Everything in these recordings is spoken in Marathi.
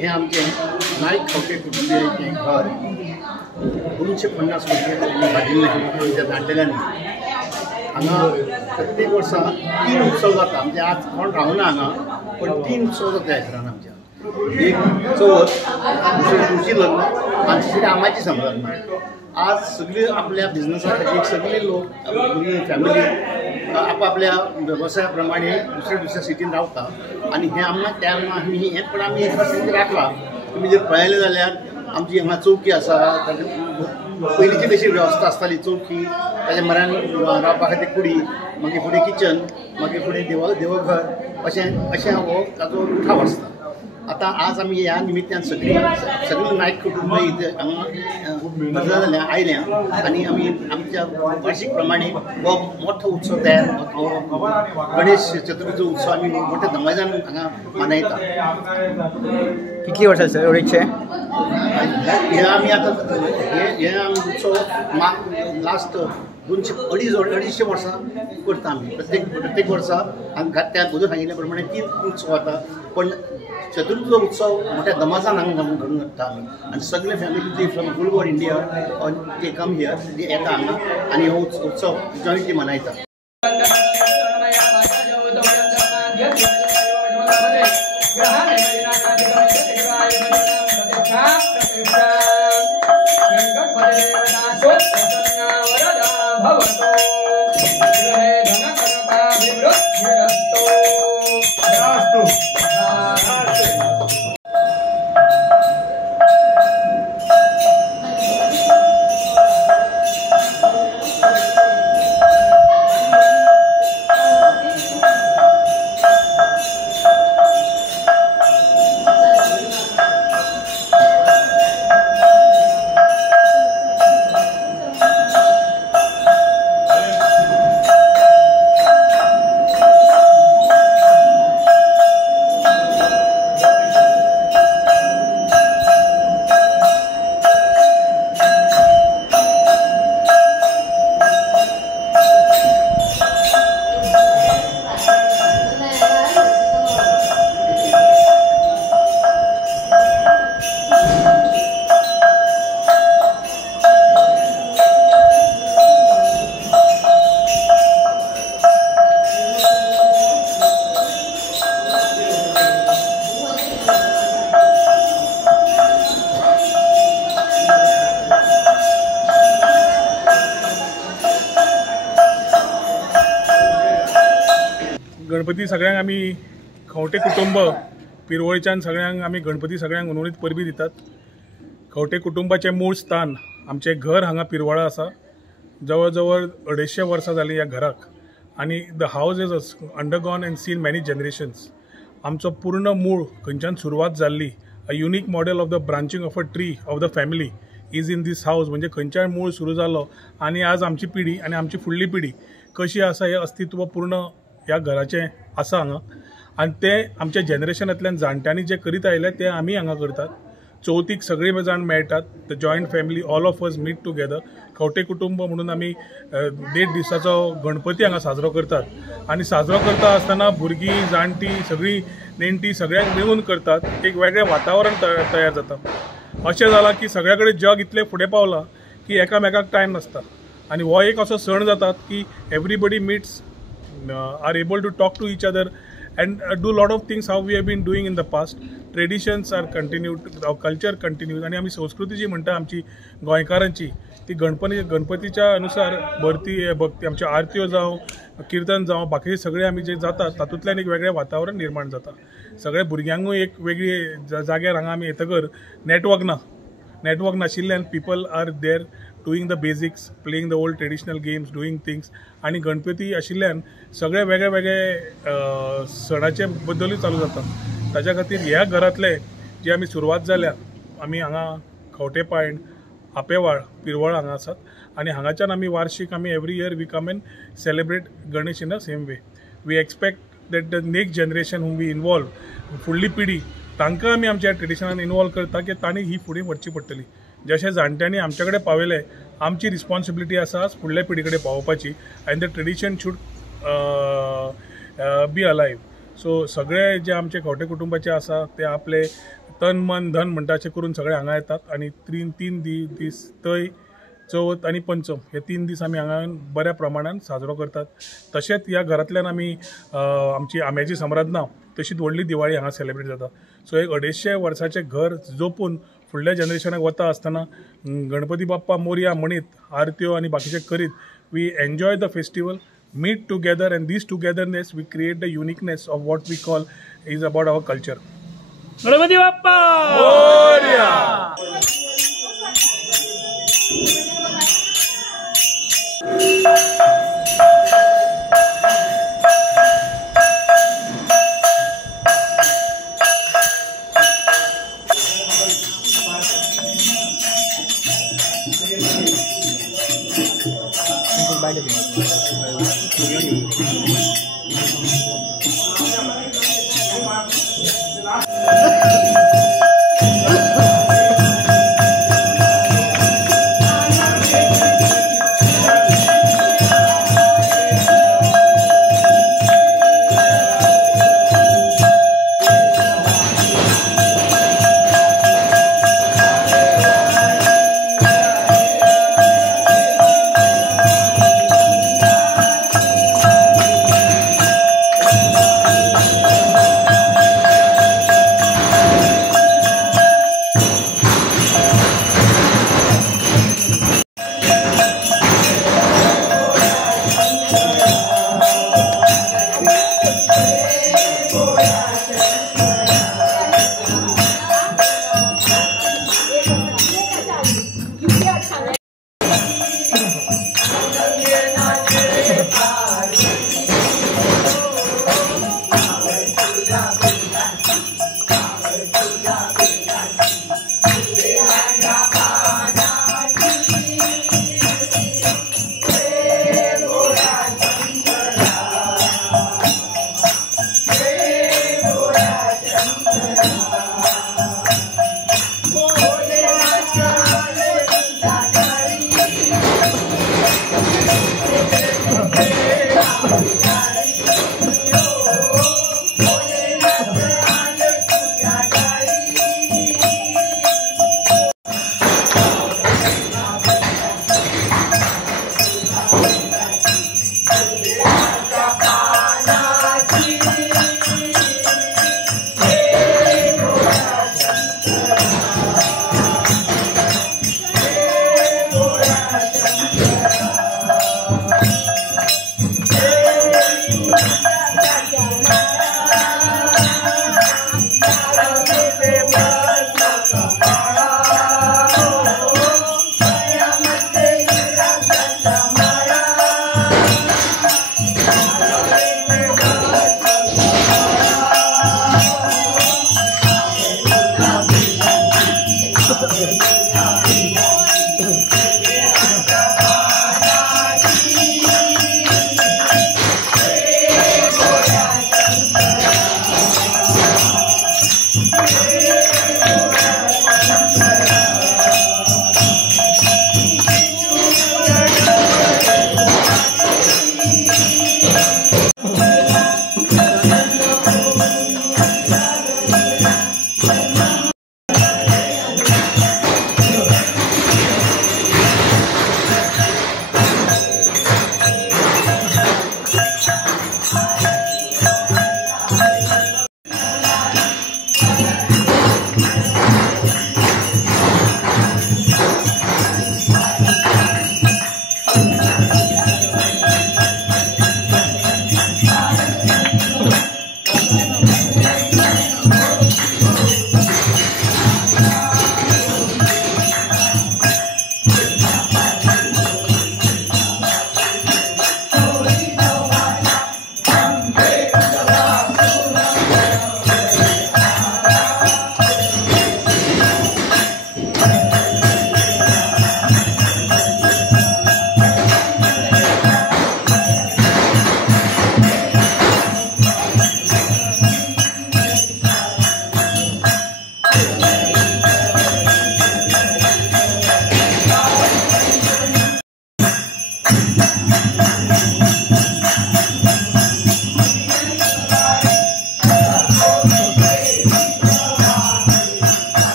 हे आमचे नाईक खवटे कुटुंबियांचें घर 250 वर्सां भागिल्लें आमच्या जाणटेल्यांनी हांगा प्रत्येक वर्सा 3 उत्सव जाता. म्हणजे आज कोण रावना हांगा पण 3 उत्सव जाता ह्या घरान आमच्या. एक चवथ, दुसरें तुळशी लग्न आनी तिसरी आमाची संलग्न. आज सगळी आपल्या बिझनसा खातीर सगळे लोक फॅमिली आपापल्या वेवसाया प्रमाणे दुसऱ्या सिटीन रावता आनी हे आमकां त्या आमी हें पण आमी एका सिटीन राखला. तुमी जर पळयलें जाल्यार आमची हांगा चौकी आसा. पयलींची कशी वेवस्था आसताली चौकी ताच्या म्हऱ्यान रावपा खातीर कुडी, मागीर फुडें किचन, मागीर फुडें देवघर अशें हो ताचो ठाव आसता. आता आज आमी ह्या निमित्यान सगळी नायक कुटुंब इथे हांगा जाल्या आयल्या आनी आमी आमच्या वार्षिक प्रमाणे हो मोठो उत्सव तयार गणेश चतुर्थीचो उत्सव आमी मोठ्या धमाजान हांगा मनयता. कितली वर्सां सर अडेचशे? हे आमी आतां हे आमी उत्सव लास्ट 200-250 वर्सां करता आमी. प्रत्येक वर्सा हांगा त्या गोदर सांगिल्ल्या प्रमाणे 3 उत्सव जाता. पण चतुर्थीचो उत्सव मोठ्या दमाजान हांगा घडोवन हाडटा आमी आनी सगळे family from full over India to come here येता हांगा आनी हो उत्सव जॉयंटली मनयता. गणपती सगळ्यांक आमी खवटे कुटुंब पिरवळच्यान सगळ्यांक आमी गणपती सगळ्यांक उनोनीत परबी दितात. खवटे कुटुंबाचें मूळ स्थान आमचें घर हांगा पिरवळा आसा. जवळ जवळ 250 वर्सां जालीं ह्या घराक आनी the house is undergone and seen many generations. आमचो पूर्ण मूळ खंयच्यान सुरवात जाल्ली a unique model of the branching of a tree of the family is in this house. म्हणजे खंयच्याय मूळ सुरू जालो आनी आज आमची पिढी आनी आमची फुडली पिढी कशी आसा हें अस्तित्व पूर्ण ह्या घराचें आसा हांगा आनी ते आमच्या जनरेशनांतल्यान जाणट्यांनी जे करीत आयले ते आमी हांगा करतात. चवथीक सगळे जाण मेळटात. The joint family all of us meet together. Khavte कुटुंब म्हणून आमी 1.5 दिसाचो गणपती हांगा साजरो करतात आनी साजरो करता आसतना भुरगीं जाणटीं सगळीं नेणटीं सगळ्यांक मेळून करतात. एक वेगळें वातावरण तयार जाता. अशें जालां की सगळे कडेन जग इतलें फुडें पावलां की एकामेकाक टायम नासता आनी हो एक असो सण जातात की everybody meats are able to talk to each other and do lot of things how we have been doing in the past. Traditions are continued, our culture continues आणि आमी संस्कृती जी म्हणटा आमची गोंयकारांची ती गणपतीच्या अनुसार भक्ती आमच्या आरत्यो जावं कीर्तन जावं बाकी सगळे आमी जे जातात तातूंतल्यान एक वेगळें वातावरण निर्माण जाता. सगळे भुरग्यांकूय एक वेगळी जाग्यार हांगा आमी येतकर नेटवर्क नाशिल्ल्यान people are there doing the basics, playing the old traditional games, doing things. आणि गणपती आशिल्ल्यान सगळे वेगळे सणाचे बद्दलूय चालू जाता. ताच्या खातीर ह्या घरांतले जे आमी सुरवात जाल्या आमी हांगा खवटेपायण आपेवाळ पिरवळ हांगा आसात आनी हांगाच्यान आमी वार्षिक आमी every year we come and celebrate Ganesh in the same way. We expect that the next generation whom we involve फुडली पिढी तांकां आमी आमच्या ट्रेडिशनान इनवॉल्व करता की तांणी ही फुडें व्हरची पडटली. जशें जाणट्यांनी आमचे कडेन पावयले आमची रिस्पॉन्सिबिलिटी आसा फुडले पिढी कडेन पावोवपाची आनी the tradition should be alive. So सगळे जे आमचे खंवटे कुटुंबाचे आसा ते आपले तन मन धन म्हणटा अशें करून सगळे हांगा येतात आनी तीन दीस तय चवथ आनी पंचम हे 3 दीस आमी हांगा बऱ्या प्रमाणान साजरो करतात. तशेंच ह्या घरांतल्यान आमी आमची आंब्याची समराधना तशीच व्हडली दिवाळी हांगा सेलिब्रेट जाता. सो एक 250 वर्साचें घर जोपून फुडल्या जनरेशनाक वता आसतना गणपती बाप्पा मोरया म्हणीत आरत्यो आनी बाकीचे करीत we enjoy the festival, meet together, and this togetherness we create the uniqueness of what we call is about our culture. Ganpati Bappa Morya.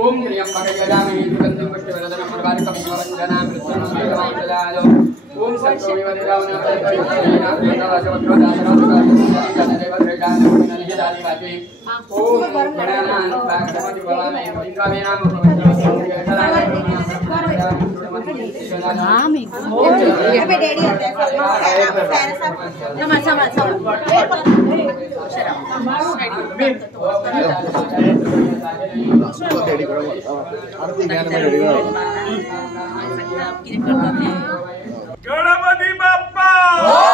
ओम त्र्यंबके यजामहे सुगंधिं पुष्टिवर्धनं उर्वारुकमिव वन्दनां मृत्युंजयं ओम सत्सोमि गणपती बाप्पा